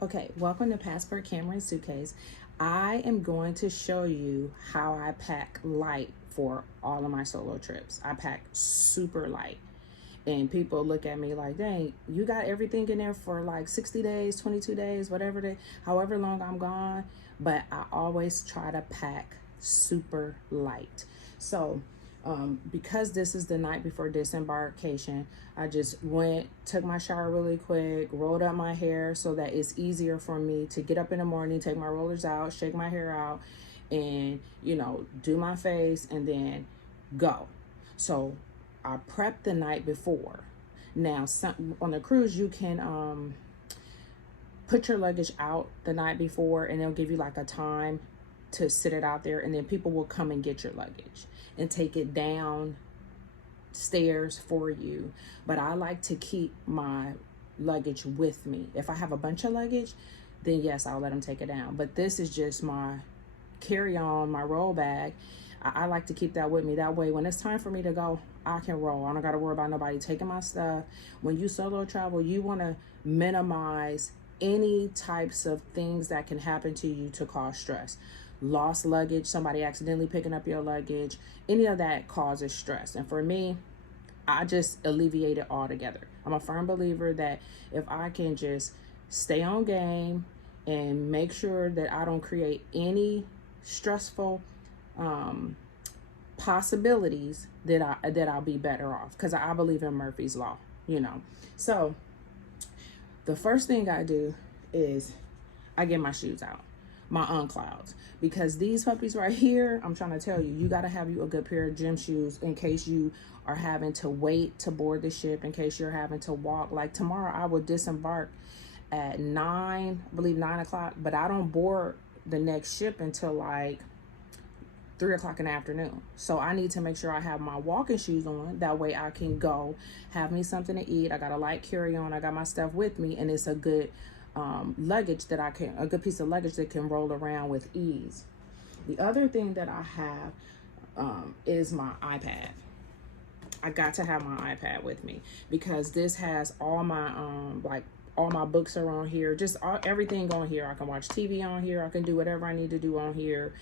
Okay, welcome to Passport Camera Suitcase. I am going to show you how I pack light for all of my solo trips. I pack super light. And people look at me like, dang, you got everything in there for like 60 days, 22 days, whatever day, however long I'm gone. But I always try to pack super light. So because this is the night before disembarkation, I just took my shower really quick, rolled up my hair so that it's easier for me to get up in the morning, take my rollers out, shake my hair out, and, do my face and then go. So I prepped the night before. Now, on the cruise, you can put your luggage out the night before, and they'll give you like a time to sit it out there, and then people will come and get your luggage and take it down stairs for you. But I like to keep my luggage with me. If I have a bunch of luggage, then yes, I'll let them take it down. But this is just my carry-on, my roll bag. I like to keep that with me. That way, when it's time for me to go, I can roll. I don't got to worry about nobody taking my stuff. When you solo travel, you want to minimize any types of things that can happen to you to cause stress. Lost luggage, somebody accidentally picking up your luggage, any of that causes stress. And for me, I just alleviate it altogether. I'm a firm believer that if I can just stay on game and make sure that I don't create any stressful possibilities, that I'll be better off, because I believe in Murphy's Law, So the first thing I do is I get my shoes out, my unclouds, because these puppies right here, I'm trying to tell you, you got to have you a good pair of gym shoes in case you are having to wait to board the ship, in case you're having to walk. Like tomorrow, I will disembark at 9 o'clock, but I don't board the next ship until like 3 o'clock in the afternoon. So I need to make sure I have my walking shoes on. That way I can go have me something to eat. I got a light carry on. I got my stuff with me, and it's a good luggage that a good piece of luggage that can roll around with ease. The other thing that I have is my iPad. I got to have my iPad with me because this has all my all my books are on here, everything on here. I can watch TV on here. I can do whatever I need to do on here.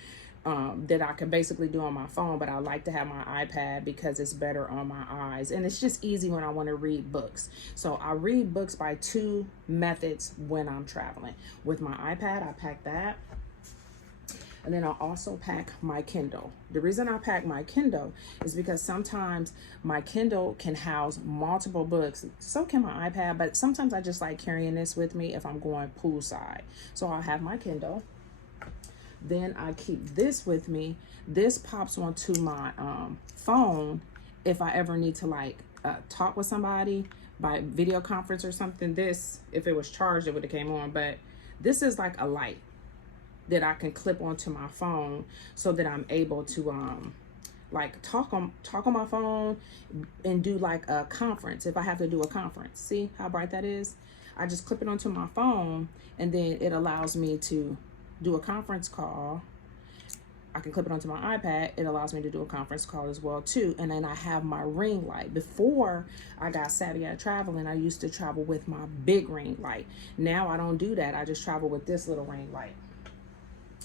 That I can basically do on my phone, but I like to have my iPad because it's better on my eyes, and it's just easy when I want to read books. So I read books by two methods when I'm traveling. With my iPad, I pack that, and then I'll also pack my Kindle. The reason I pack my Kindle is because sometimes my Kindle can house multiple books. So can my iPad, but sometimes I just like carrying this with me if I'm going poolside. So I'll have my Kindle. Then I keep this with me. This pops onto my phone if I ever need to talk with somebody by video conference or something. This, if it was charged, it would have came on, but this is like a light that I can clip onto my phone so that I'm able to talk on my phone and do like a conference if I have to do a conference. See how bright that is? I just clip it onto my phone, and then it allows me to do a conference call. I can clip it onto my iPad. It allows me to do a conference call as well too. And then I have my ring light. Before I got savvy at traveling, I used to travel with my big ring light. Now I don't do that. I just travel with this little ring light.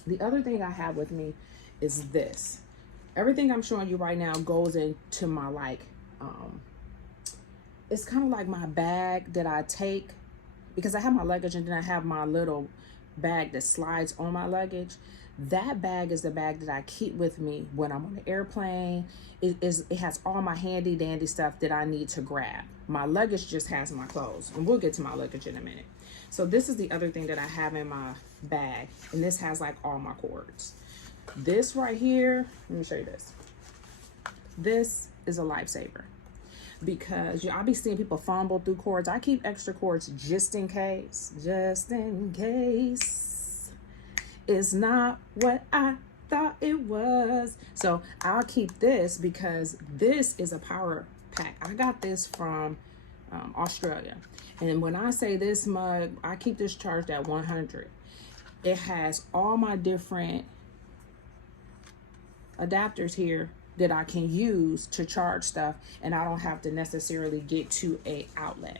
The other thing I have with me is this. Everything I'm showing you right now goes into my it's kind of like my bag that I take, because I have my luggage and then I have my little bag that slides on my luggage. That bag is the bag that I keep with me when I'm on the airplane. It has all my handy dandy stuff that I need to grab. My luggage just has my clothes, and we'll get to my luggage in a minute. So this is the other thing that I have in my bag, and this has like all my cords. This right here, let me show you this. This is a lifesaver, because I'll be seeing people fumble through cords. I keep extra cords just in case. Just in case it's not what I thought it was. So I'll keep this because this is a power pack. I got this from Australia. And when I say this mug, I keep this charged at 100. It has all my different adapters here that I can use to charge stuff, and I don't have to necessarily get to a outlet.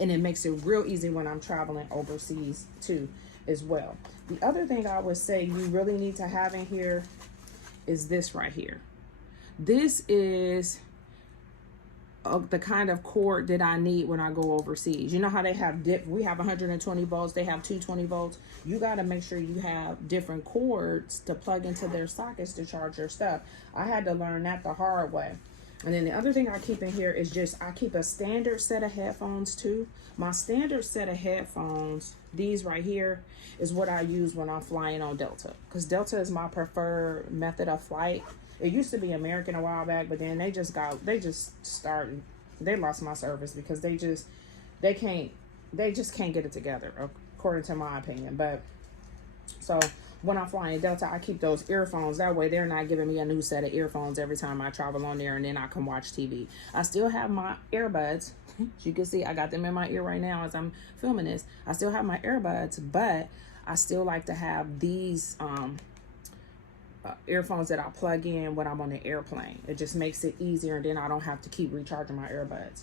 And it makes it real easy when I'm traveling overseas too as well. The other thing I would say you really need to have in here is this right here. This is the kind of cord that I need when I go overseas. You know how they have we have 120 volts, they have 220 volts. You got to make sure you have different cords to plug into their sockets to charge your stuff. I had to learn that the hard way. And then the other thing I keep in here is just, I keep a standard set of headphones too. My standard set of headphones, these right here, is what I use when I'm flying on Delta, because Delta is my preferred method of flight. It used to be American a while back, but then they just lost my service because they just can't get it together, according to my opinion. But so when I'm flying Delta, I keep those earphones. That way they're not giving me a new set of earphones every time I travel on there, and then I can watch TV. I still have my earbuds. As you can see, I got them in my ear right now as I'm filming this. I still have my earbuds, but I still like to have these earphones that I plug in when I'm on the airplane. It just makes it easier, and then I don't have to keep recharging my earbuds.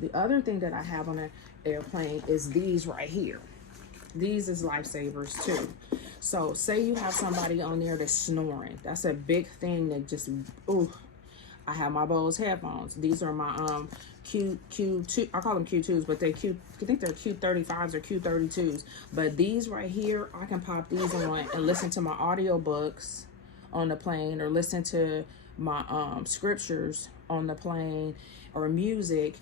The other thing that I have on an airplane is these right here. These is lifesavers too. So say you have somebody on there that's snoring. That's a big thing that just, ooh. I have my Bose headphones. These are my Q2, I call them Q2s, but I think they're Q35s or Q32s. But these right here, I can pop these on and listen to my audiobooks on the plane, or listen to my scriptures on the plane, or music,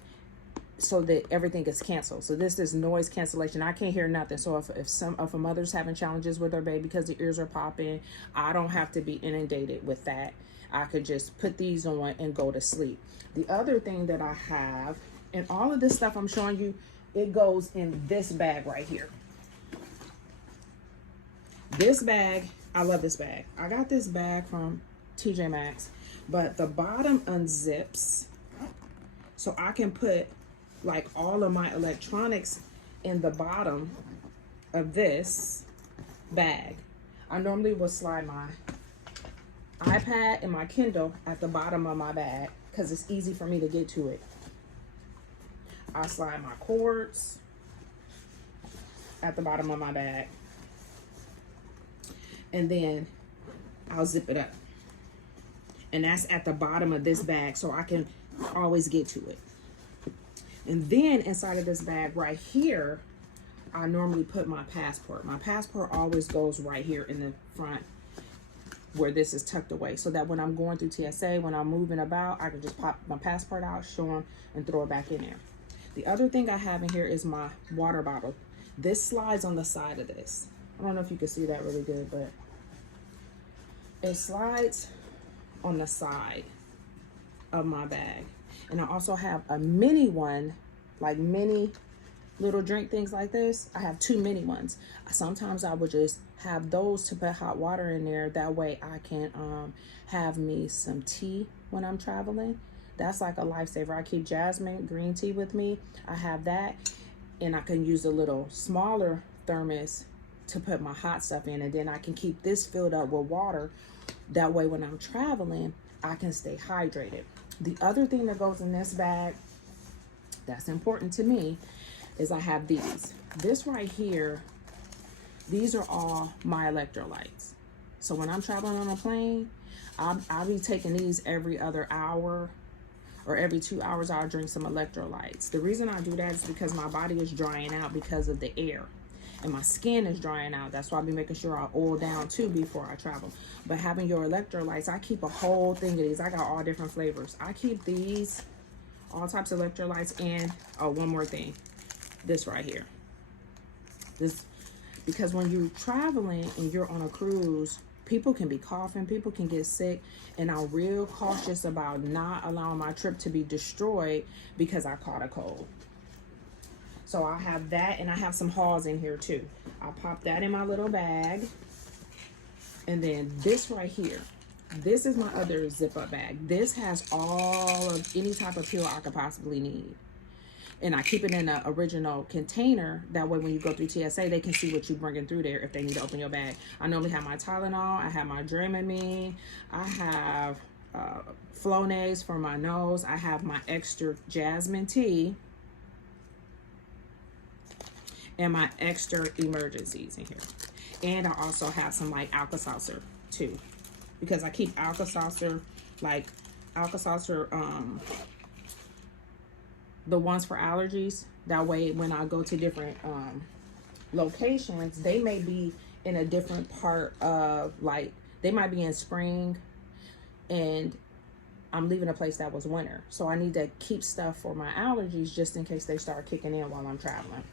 so that everything is canceled. So this is noise cancellation. I can't hear nothing. So if a mother's having challenges with her baby because the ears are popping, I don't have to be inundated with that. I could just put these on and go to sleep. The other thing that I have, and all of this stuff I'm showing you, it goes in this bag right here. This bag, I love this bag. I got this bag from TJ Maxx, but the bottom unzips so I can put like all of my electronics in the bottom of this bag. I normally will slide my iPad and my Kindle at the bottom of my bag because it's easy for me to get to it. I slide my cords at the bottom of my bag, and then I'll zip it up. And that's at the bottom of this bag, so I can always get to it. And then inside of this bag right here, I normally put my passport. My passport always goes right here in the front where this is tucked away, so that when I'm going through TSA, when I'm moving about, I can just pop my passport out, show them, and throw it back in there. The other thing I have in here is my water bottle. This slides on the side of this. I don't know if you can see that really good, but it slides on the side of my bag. And I also have a mini one, like mini little drink things like this. I have two mini ones. Sometimes I would just have those to put hot water in there. That way I can have me some tea when I'm traveling. That's like a lifesaver. I keep jasmine green tea with me. I have that, and I can use a little smaller thermos to put my hot stuff in, and then I can keep this filled up with water. That way when I'm traveling, I can stay hydrated. The other thing that goes in this bag that's important to me is I have these. This right here, these are all my electrolytes. So when I'm traveling on a plane, I'll be taking these every other hour, or every 2 hours I'll drink some electrolytes. The reason I do that is because my body is drying out because of the air, and my skin is drying out. That's why I'll be making sure I oil down too before I travel. But having your electrolytes, I keep a whole thing of these. I got all different flavors. I keep these, all types of electrolytes, and one more thing, this right here. This, because when you're traveling and you're on a cruise, people can be coughing, people can get sick, and I'm real cautious about not allowing my trip to be destroyed because I caught a cold. So I have that, and I have some Halls in here too. I'll pop that in my little bag. And then this right here, this is my other zip up bag. This has all of any type of pill I could possibly need. And I keep it in an original container. That way when you go through TSA, they can see what you're bringing through there if they need to open your bag. I normally have my Tylenol. I have my Dramamine. I have Flonase for my nose. I have my extra jasmine tea. and my extra emergencies in here. And I also have some like Alka-Seltzer too, because I keep Alka-Seltzer, like Alka-Seltzer, the ones for allergies. That way when I go to different locations, they may be in a different part of, like, they might be in spring and I'm leaving a place that was winter. So I need to keep stuff for my allergies just in case they start kicking in while I'm traveling.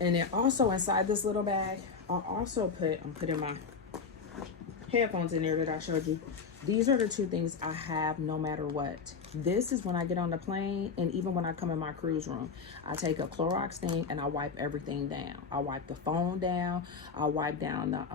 And then also inside this little bag, I'll also I'm putting my headphones in there that I showed you. These are the two things I have no matter what. This is when I get on the plane, and even when I come in my cruise room, I take a Clorox thing and I wipe everything down. I wipe the phone down. I wipe down the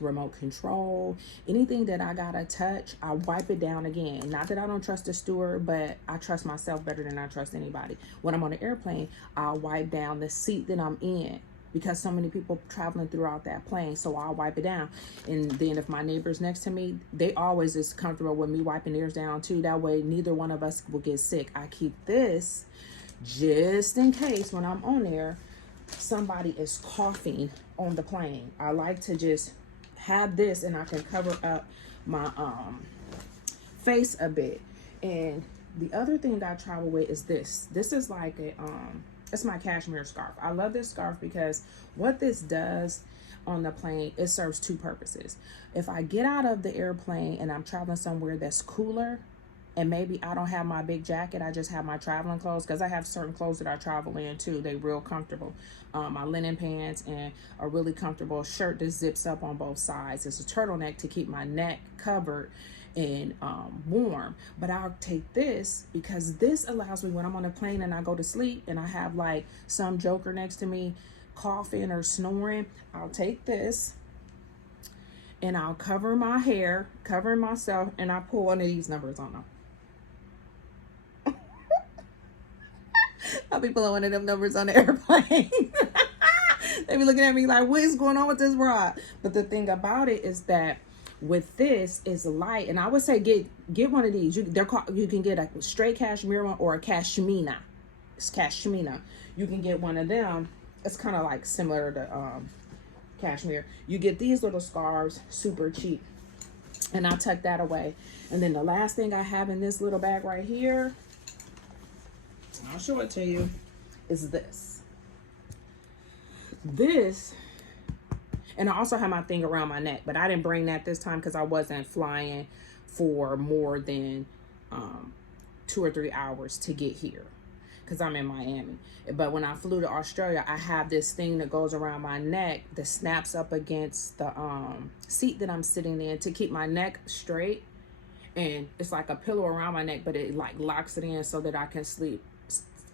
remote control. Anything that I gotta touch, I wipe it down again. Not that I don't trust the steward, but I trust myself better than I trust anybody. When I'm on the airplane, I'll wipe down the seat that I'm in, because so many people traveling throughout that plane, so I'll wipe it down. And then if my neighbor's next to me, they always is comfortable with me wiping theirs down too. That way neither one of us will get sick. I keep this just in case when I'm on there, somebody is coughing on the plane. I like to just have this and I can cover up my face a bit. And the other thing that I travel with is this. This is like a it's my cashmere scarf. I love this scarf because what this does on the plane, it serves two purposes. If I get out of the airplane and I'm traveling somewhere that's cooler, and maybe I don't have my big jacket, I just have my traveling clothes, because I have certain clothes that I travel in too. They real comfortable. My linen pants and a really comfortable shirt that zips up on both sides. It's a turtleneck to keep my neck covered and warm. But I'll take this because this allows me, when I'm on a plane and I go to sleep and I have like some joker next to me coughing or snoring, I'll take this and I'll cover my hair, cover myself, and I pull one of these numbers on them. I'll be pulling one of them numbers on the airplane. They be looking at me like, what is going on with this rod? But the thing about it is that with this is light, and I would say get one of these. You can get a straight cashmere one or a cashmina. It's cashmina. You can get one of them. It's kind of like similar to cashmere. You get these little scarves, super cheap, and I tuck that away. And then the last thing I have in this little bag right here, I'll show it to you, is this. And I also have my thing around my neck, but I didn't bring that this time because I wasn't flying for more than 2 or 3 hours to get here, because I'm in Miami. But when I flew to Australia, I have this thing that goes around my neck that snaps up against the seat that I'm sitting in to keep my neck straight. And it's like a pillow around my neck, but it like locks it in so that I can sleep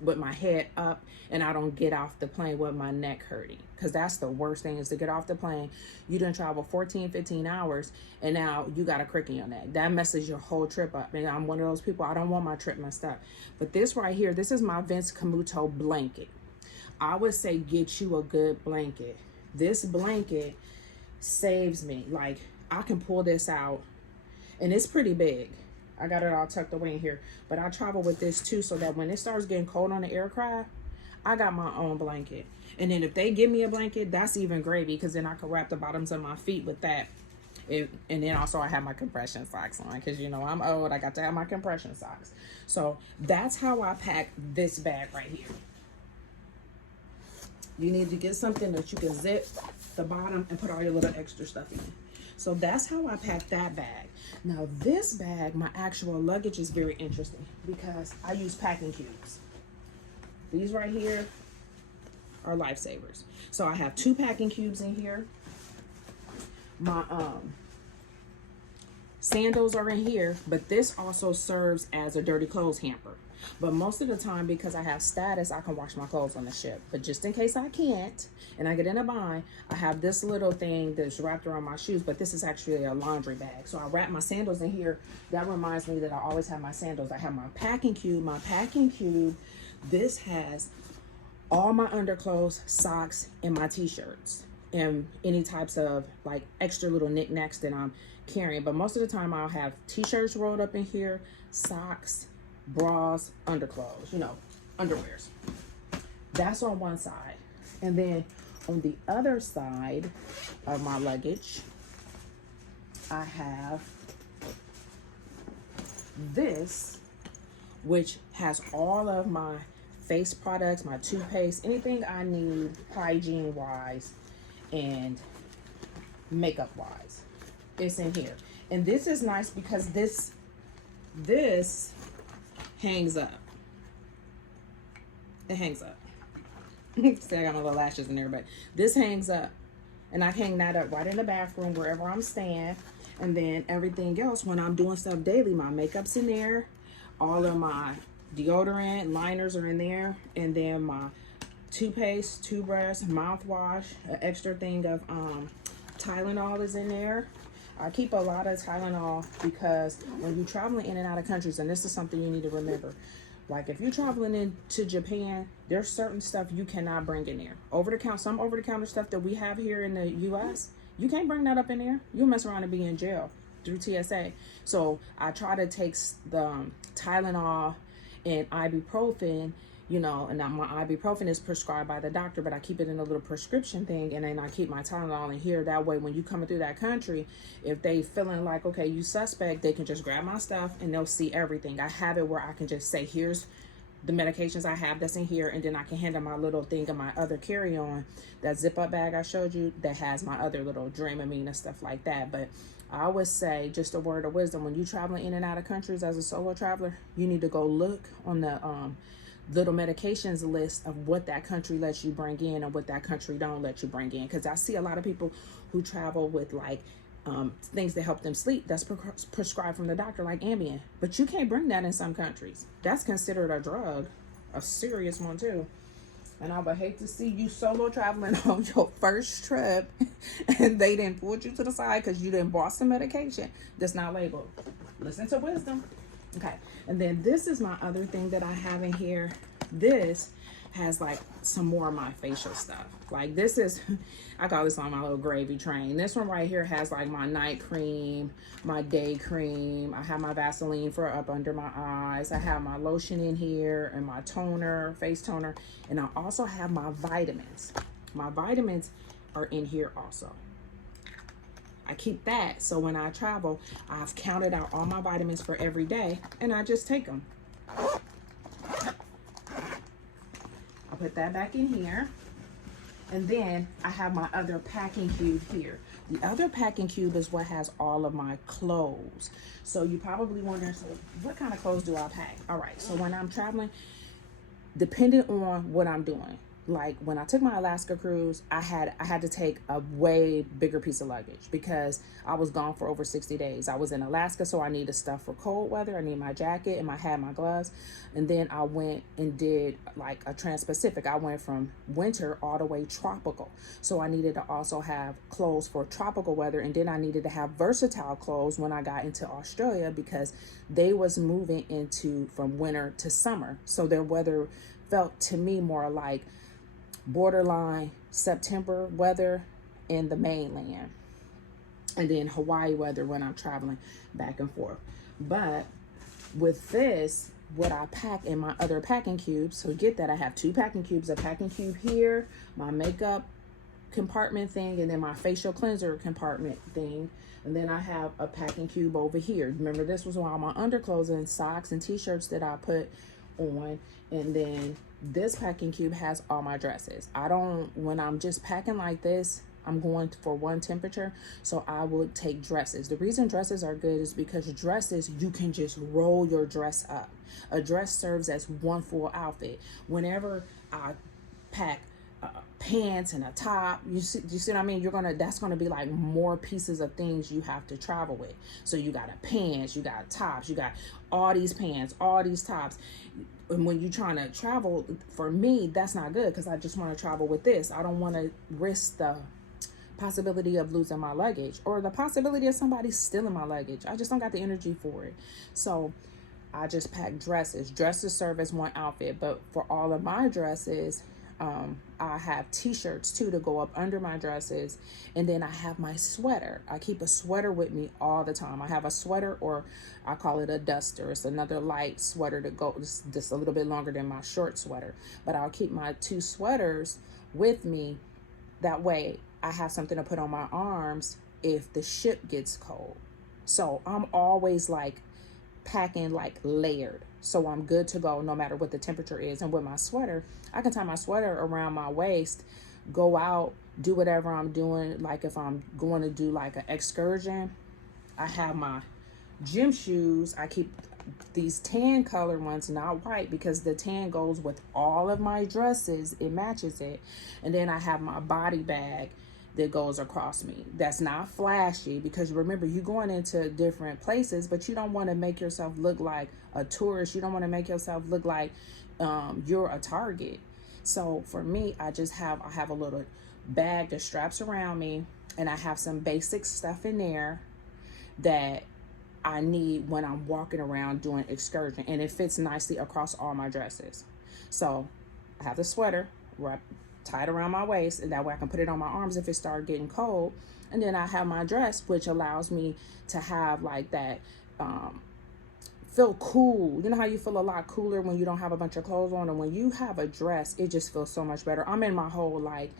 with my head up and I don't get off the plane with my neck hurting. Because that's the worst thing, is to get off the plane. You done travel 14, 15 hours and now you got a crick in your neck. That messes your whole trip up. And I'm one of those people, I don't want my trip messed up. But this right here, this is my Vince Camuto blanket. I would say get you a good blanket. This blanket saves me. Like, I can pull this out and it's pretty big. I got it all tucked away in here, but I travel with this too, so that when it starts getting cold on the aircraft, I got my own blanket. And then if they give me a blanket, that's even gravy, because then I can wrap the bottoms of my feet with that. And then also I have my compression socks on, because you know I'm old, I got to have my compression socks. So that's how I pack this bag right here. You need to get something that you can zip the bottom and put all your little extra stuff in. So that's how I pack that bag. Now this bag, my actual luggage, is very interesting because I use packing cubes. These right here are lifesavers. So I have 2 packing cubes in here. My sandals are in here, but this also serves as a dirty clothes hamper. But most of the time, because I have status, I can wash my clothes on the ship. But just in case I can't, and I get in a bind, I have this little thing that's wrapped around my shoes, but this is actually a laundry bag. So I wrap my sandals in here. That reminds me that I always have my sandals. I have my packing cube. My packing cube, this has all my underclothes, socks, and my t-shirts, and any types of like extra little knickknacks that I'm carrying. But most of the time I'll have t-shirts rolled up in here, socks, bras, underclothes, you know, underwears. That's on one side. And then on the other side of my luggage, I have this, which has all of my face products, my toothpaste, anything I need hygiene wise and makeup wise. It's in here. And this is nice because this hangs up. It hangs up. See, I got my little lashes in there, but this hangs up. And I hang that up right in the bathroom wherever I'm staying. And then everything else, when I'm doing stuff daily, my makeup's in there. All of my deodorant, liners are in there. And then my toothpaste, toothbrush, mouthwash, an extra thing of Tylenol is in there. I keep a lot of Tylenol because when you're traveling in and out of countries, and this is something you need to remember, like if you're traveling into Japan, there's certain stuff you cannot bring in there. Some over-the-counter stuff that we have here in the U.S., you can't bring that up in there. You'll mess around and be in jail through TSA. So I try to take the Tylenol and ibuprofen, you know, and my ibuprofen is prescribed by the doctor, but I keep it in a little prescription thing, and then I keep my Tylenol in here. That way, when you coming through that country, if they feeling like, okay, you suspect, they can just grab my stuff and they'll see everything. I have it where I can just say, here's the medications I have that's in here, and then I can handle my little thing of my other carry-on, that zip-up bag I showed you that has my other little Dramamine and stuff like that. But I always say, just a word of wisdom, when you traveling in and out of countries as a solo traveler, you need to go look on the little medications list of what that country lets you bring in and what that country don't let you bring in. Because I see a lot of people who travel with like things that help them sleep that's prescribed from the doctor, like Ambien, but you can't bring that in some countries. That's considered a drug, a serious one too. And I would hate to see you solo traveling on your first trip and they didn't pull you to the side because you didn't bought some medication that's not labeled. Listen to wisdom. Okay, and then this is my other thing that I have in here. This has like some more of my facial stuff. Like this is, I call this on my little gravy train. This one right here has like my night cream, my day cream. I have my Vaseline for up under my eyes. I have my lotion in here and my toner, face toner. And I also have my vitamins. My vitamins are in here also. I keep that, so when I travel, I've counted out all my vitamins for every day, and I just take them. I'll put that back in here. And then I have my other packing cube here. The other packing cube is what has all of my clothes. So you probably wondering, so what kind of clothes do I pack? All right, so when I'm traveling, depending on what I'm doing, like when I took my Alaska cruise, I had to take a way bigger piece of luggage because I was gone for over 60 days. I was in Alaska, so I needed stuff for cold weather. I need my jacket and I had my gloves. And then I went and did like a trans-Pacific. I went from winter all the way tropical. So I needed to also have clothes for tropical weather. And then I needed to have versatile clothes when I got into Australia because they was moving from winter to summer. So their weather felt to me more like borderline September weather in the mainland, and then Hawaii weather when I'm traveling back and forth. But with this, what I pack in my other packing cubes, so get that I have two packing cubes, a packing cube here, my makeup compartment thing, and then my facial cleanser compartment thing. And then I have a packing cube over here. Remember, this was all my underclothes and socks and t-shirts that I put on. And then this packing cube has all my dresses. When I'm just packing like this, I'm going for one temperature, so I will take dresses. The reason dresses are good is because dresses, you can just roll your dress up. A dress serves as one full outfit. Whenever I pack pants and a top, you see what I mean? That's gonna be like more pieces of things you have to travel with. So you got a pants, you got tops, you got all these pants, all these tops. And when you're trying to travel, for me, that's not good because I just want to travel with this. I don't want to risk the possibility of losing my luggage or the possibility of somebody stealing my luggage. I just don't got the energy for it. So I just pack dresses. Dresses serve as one outfit, but for all of my dresses, I have t-shirts too to go up under my dresses. And then I have my sweater. I keep a sweater with me all the time. I have a sweater, or I call it a duster. It's another light sweater to go just a little bit longer than my short sweater. But I'll keep my two sweaters with me. That way I have something to put on my arms if the ship gets cold. So I'm always like packing like layered. So I'm good to go no matter what the temperature is. And with my sweater, I can tie my sweater around my waist, go out, do whatever I'm doing. Like if I'm going to do like an excursion, I have my gym shoes. I keep these tan color ones, not white, because the tan goes with all of my dresses. It matches it. And then I have my body bag that goes across me. That's not flashy, because remember, you're going into different places, but you don't want to make yourself look like a tourist. You don't want to make yourself look like you're a target. So for me, I have a little bag that straps around me, and I have some basic stuff in there that I need when I'm walking around doing excursion, and it fits nicely across all my dresses. So I have the sweater tied around my waist, and that way I can put it on my arms if it starts getting cold. And then I have my dress, which allows me to have like that feel cool. You know how you feel a lot cooler when you don't have a bunch of clothes on, and when you have a dress, it just feels so much better. I'm in my whole like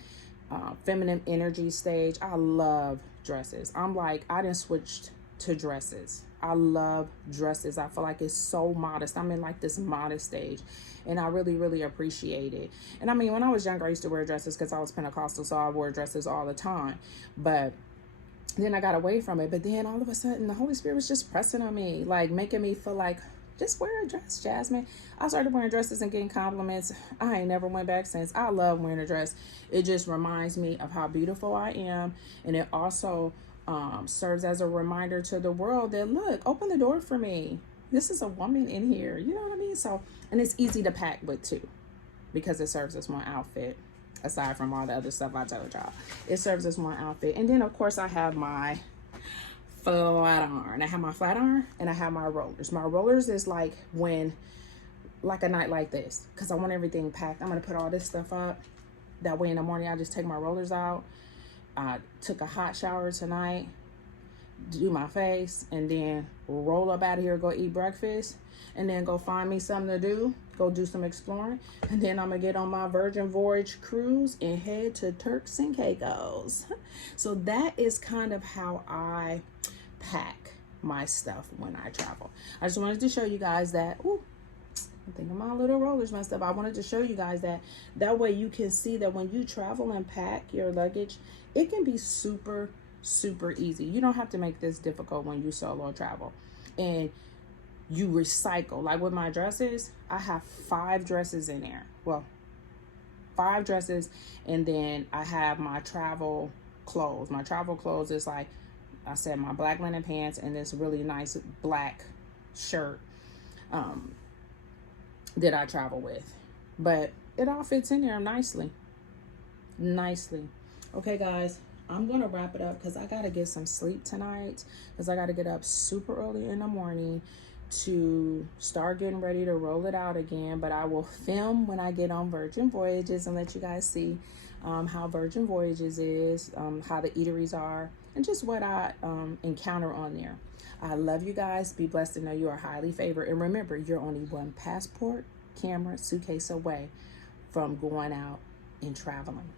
feminine energy stage. I love dresses. I done switched to dresses. I love dresses. I feel like it's so modest. I'm in like this modest stage, and I really, really appreciate it. And I mean, when I was younger, I used to wear dresses because I was Pentecostal, so I wore dresses all the time. But then I got away from it. But then all of a sudden, the Holy Spirit was just pressing on me, like making me feel like, just wear a dress, Jasmine. I started wearing dresses and getting compliments. I ain't never went back since. I love wearing a dress. It just reminds me of how beautiful I am. And it also serves as a reminder to the world that, look, open the door for me. This is a woman in here. You know what I mean? So, and it's easy to pack with too, because it serves as one outfit. Aside from all the other stuff I told y'all, it serves as one outfit. And then of course I have my flat iron. I have my flat iron and I have my rollers. My rollers is like when, like a night like this, because I want everything packed. I'm going to put all this stuff up. That way in the morning, I just take my rollers out. I took a hot shower tonight, do my face, and then roll up out of here, go eat breakfast, and then go find me something to do, go do some exploring. And then I'm going to get on my Virgin Voyage cruise and head to Turks and Caicos. So that is kind of how I pack my stuff when I travel. I just wanted to show you guys that. Ooh, I think my little rollers messed up. I wanted to show you guys that way you can see that when you travel and pack your luggage, it can be super, super easy. You don't have to make this difficult when you solo travel. And you recycle. Like with my dresses, I have 5 dresses in there. Well, 5 dresses, and then I have my travel clothes. My travel clothes is like I said, my black linen pants and this really nice black shirt that I travel with. But it all fits in there nicely. Okay, guys, I'm going to wrap it up because I got to get some sleep tonight, because I got to get up super early in the morning to start getting ready to roll it out again. But I will film when I get on Virgin Voyages and let you guys see how Virgin Voyages is, how the eateries are, and just what I encounter on there. I love you guys. Be blessed to know you are highly favored. And remember, you're only one passport camera suitcase away from going out and traveling.